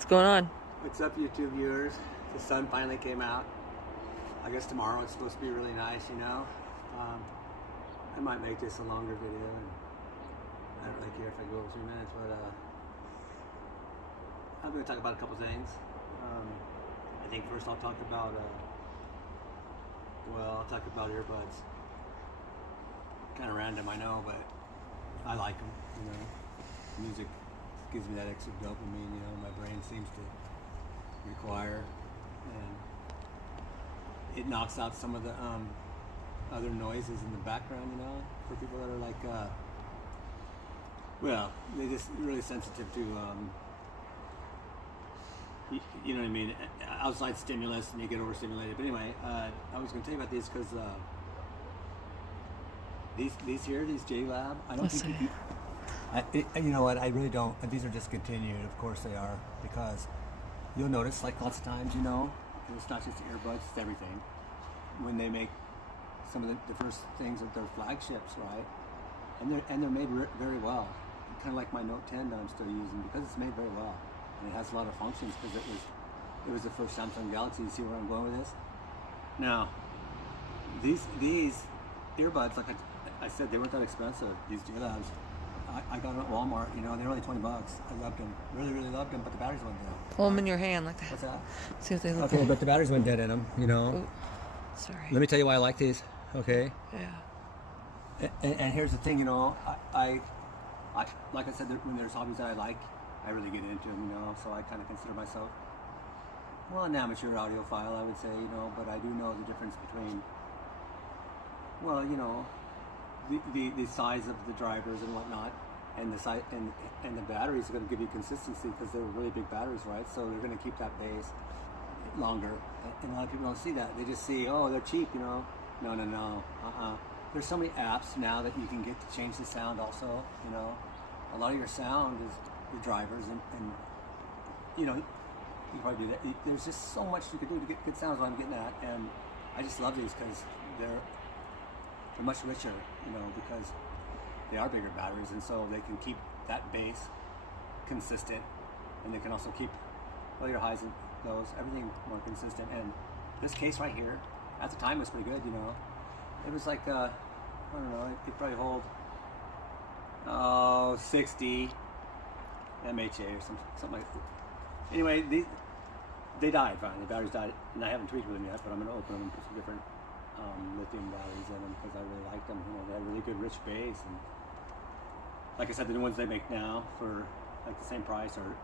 What's going on? What's up, YouTube viewers? The sun finally came out. I guess tomorrow it's supposed to be really nice, you know. I might make this a longer video, and I don't really care if I go over 3 minutes, but I'm going to talk about a couple things. I think first I'll talk about, earbuds. Kind of random, I know, but I like them, you know. Music gives me that extra dopamine, you know, my brain seems to require, and it knocks out some of the other noises in the background, you know, for people that are like, well, they're just really sensitive to, you know what I mean, outside stimulus, and you get overstimulated. But anyway, I was going to tell you about these because these J-Lab, I don't think you know what, I really don't. These are discontinued, of course they are, because you'll notice, like lots of times, you know, and it's not just the earbuds, it's everything. When they make some of the first things at their flagships, right? And they're made very well. Kind of like my Note 10 that I'm still using, because it's made very well. And it has a lot of functions because it was the first Samsung Galaxy. You see where I'm going with this? Now, these earbuds, like I said, they weren't that expensive. These J-Labs, I got them at Walmart. You know, they were only $20. I loved them, really loved them. But the batteries went dead. Hold them in your hand like that. What's that? See what they look Okay, like. but the batteries went dead in them. You know. Ooh, sorry. Let me tell you why I like these. Okay. Yeah. And here's the thing, you know, I like I said, when there's hobbies that I like, I really get into them, you know. So I kind of consider myself, well, an amateur audiophile, I would say, you know. But I do know the difference between, well, you know, the size of the drivers and whatnot, and the size and the batteries are going to give you consistency because they're really big batteries, right? So they're going to keep that bass longer. And a lot of people don't see that. They just see, oh, they're cheap, you know. No. There's so many apps now that you can get to change the sound also, you know. A lot of your sound is your drivers, and you know, you probably do that. There's just so much you can do to get good sounds, what I'm getting at. And I just love these because they're much richer, you know, because they are bigger batteries, and so they can keep that bass consistent, and they can also keep all your highs and lows, everything more consistent. And this case right here, at the time, was pretty good, you know. It was like, I don't know, it could probably hold 60 MHA or something like that. Anyway, they died finally. The batteries died, and I haven't tweaked with them yet, but I'm going to open them and put some different lithium batteries in them because I really like them. You know, they have really good rich bass, and like I said, the new ones they make now for like the same price are